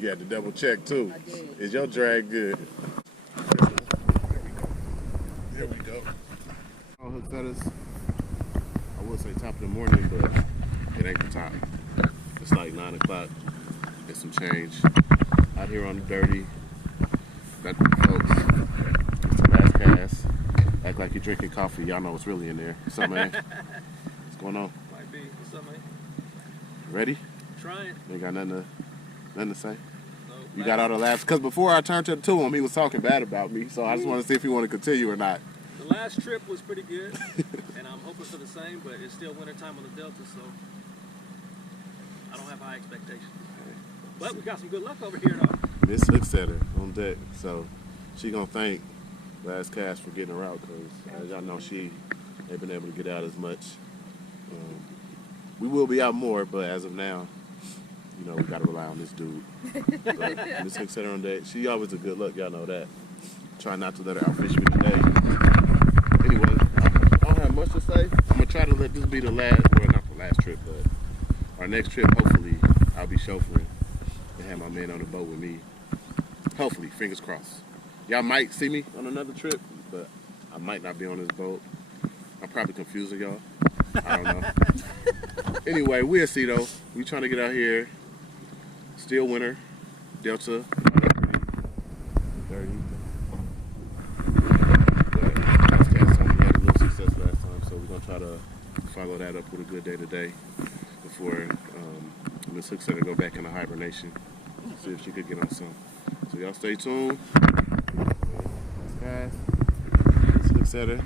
You had to double check too. I did. Is your drag good? There we go. All Hooksetters. I would say top of the morning, but it ain't the top. It's like 9 o'clock. Get some change. Out here on the dirty. Got the folks. It's the Last Kast. Act like you're drinking coffee. Y'all know what's really in there. What's up, man? What's going on? Might be. What's up, man? Ready? Trying. Ain't got nothing to say? No, You got all the laughs? Because before I turned to him, he was talking bad about me. So I just want to see if you want to continue or not. The last trip was pretty good, and I'm hoping for the same, but it's still wintertime on the Delta, so I don't have high expectations. But we got some good luck over here, though. Miss Hooksetter on deck. So she going to thank Last Kast for getting her out because, as y'all know, she ain't been able to get out as much. We will be out more, but as of now, you know, we got to rely on this dude. But Miss Hooksetter on deck, she always a good luck, y'all know that. Try not to let her outfish me today. Anyway, I don't have much to say. I'm going to try to let this be the last, well, not the last trip, but our next trip, hopefully, I'll be chauffeuring and have my man on the boat with me. Hopefully, fingers crossed. Y'all might see me on another trip, but I might not be on this boat. I'm probably confusing y'all. I don't know. Anyway, we'll see though. We trying to get out here. Still winter. Delta. Dirty. But Last Kast told me we had a little success last time, so we're gonna try to follow that up with a good day today before Miss Hooksetter go back into hibernation. See if she could get on some. So y'all stay tuned. Last Kast. Miss Hooksetter.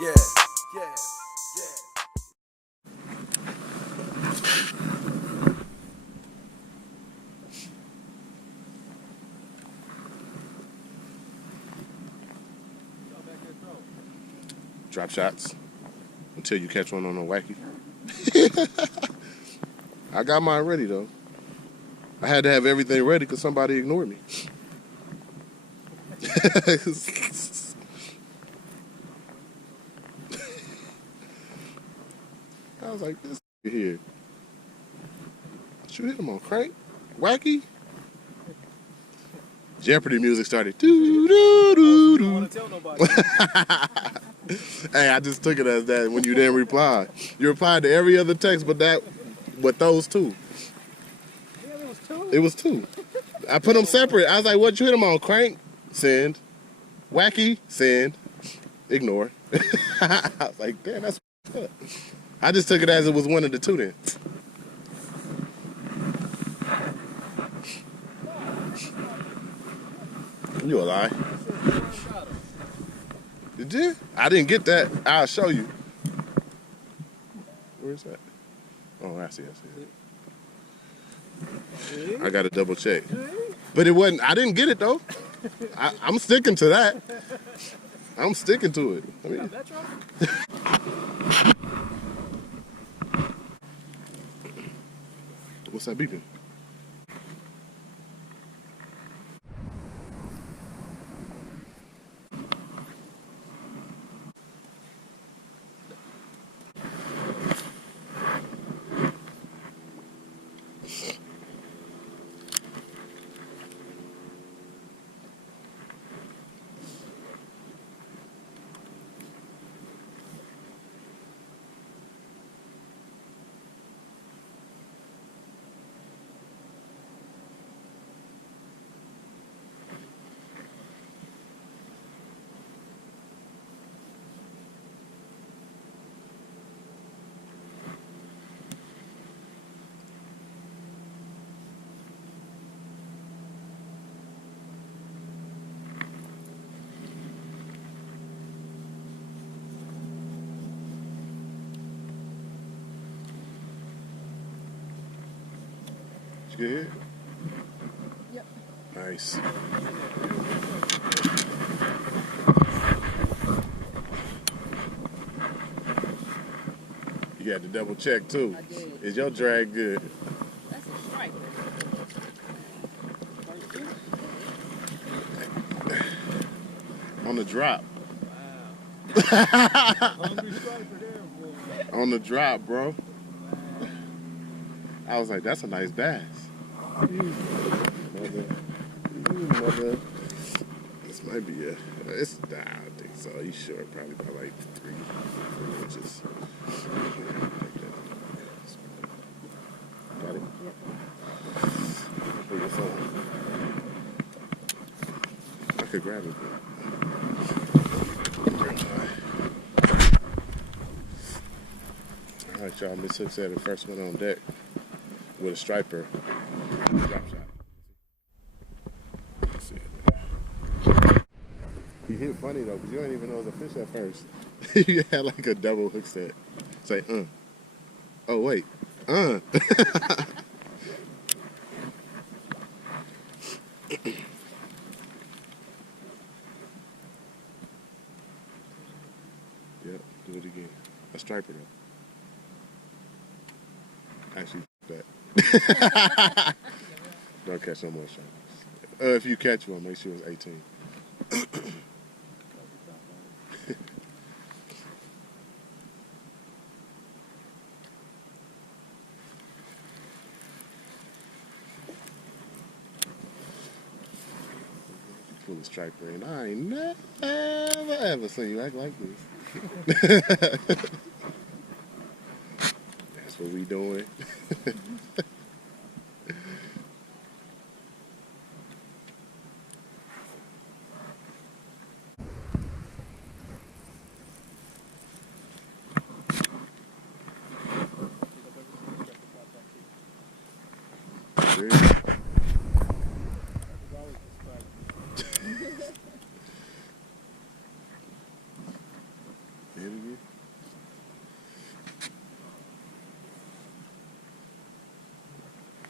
Yeah. Drop shots until you catch one on a wacky. I got mine ready though. I had to have everything ready because somebody ignored me. I was like, this here. You hit him on crank? Wacky? Jeopardy music started. Doo, doo, doo, doo. I don't want to tell nobody. Hey, I just took it as that when you didn't reply. You replied to every other text but those two. Yeah, it was two. It was two. I put them separate. I was like, what you hit them on? Crank? Send. Wacky? Send. Ignore. I was like, damn, that's up. I just took it as it was one of the two then. You a lie. Did you? I didn't get that. I'll show you. Where is that? Oh, I see it. I got to double check. But it wasn't, I didn't get it though. I'm sticking to that. I'm sticking to it. I mean, what's that beeping? Did you get hit? Yep. Nice. You got to double check too. I did. Is your drag good? That's a striper. On the drop. Wow. Hungry striper there, boy. On the drop, bro. I was like, that's a nice bass. Mother. This might be a. It's. Nah, I don't think so. He's short, probably by like 3 inches. Got it? Yep. Put this on. I could grab it. All right, y'all. Miss Hooksetter, first one on deck with a striper. Drop shot. Let's see it. You hit funny though, because you didn't even know it was a fish at first. You had like a double hook set. Say, Oh, wait. Yeah, do it again. A striper though. Actually, that. Don't catch no more stripers. If you catch one, make sure it's 18. Pull a striper in. I ain't never ever seen you act like this. That's what we doing.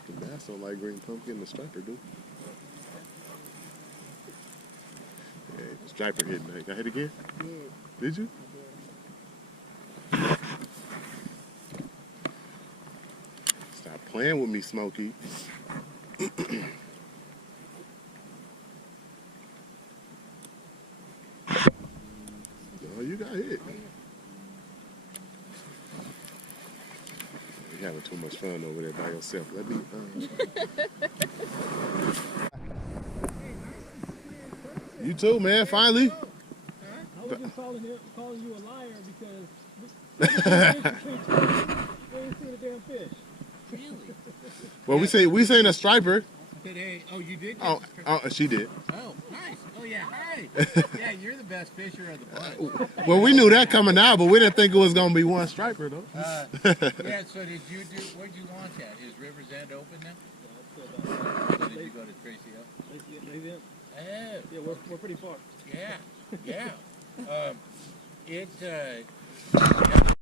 The bass don't like green pumpkin, the striper do. Yeah, the striper hit me. I hit again? Did you? Stop playing with me, Smokey. Oh, you got hit. You're having too much fun over there by yourself. Let me. You too, man. Finally. I was just calling you a liar because we ain't seen a damn fish. Really? Well, we seen a striper. Today, oh, you did? Oh, she did. Oh, nice. Oh, yeah, hi. Yeah, you're the best fisher of the bunch. Well, we knew that coming out, but we didn't think it was gonna be one striper though. Yeah, so did you do, where'd you launch at? Is River's End open now? So did you go to Tracy Hill? Oh, Yeah, we're pretty far. yeah.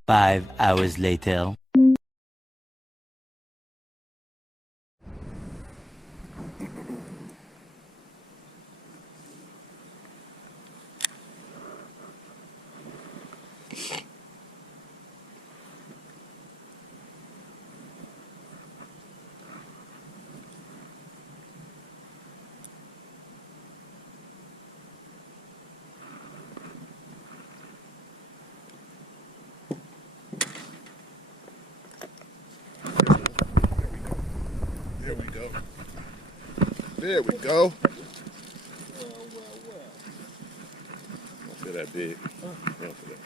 5 hours later. There we go. Well. Don't feel that big. Don't feel that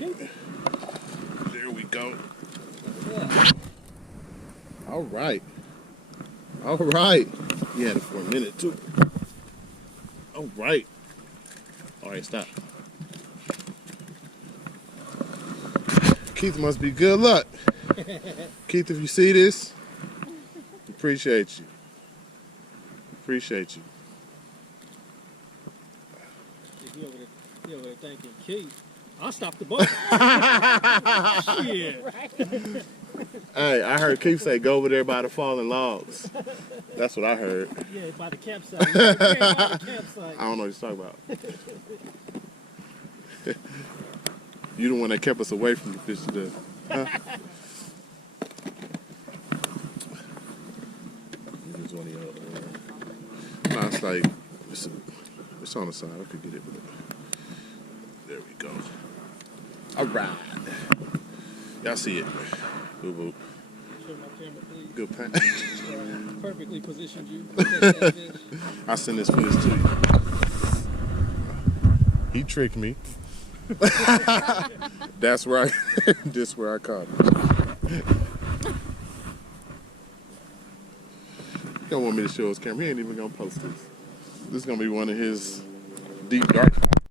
big. There we go. All right. You had it for a minute too. All right, stop. Keith must be good luck. Keith, if you see this, appreciate you. He over there thinking, Keith, I'll stop the boat. Shit. Hey, I heard Keith say go over there by the fallen logs. That's what I heard. Yeah, by the campsite. Yeah, by the campsite. I don't know what you're talking about. You the one that kept us away from the fish today. Huh? This is one of your, no, it's like, it's on the side. I could get it, but there we go. All right. Y'all see it. Boo boo. Show my camera, please. Good pan. Perfectly positioned you. I'll send this footage to you. He tricked me. That's where this where I caught him. He don't want me to show his camera. He ain't even gonna post this. This is gonna be one of his deep dark spots.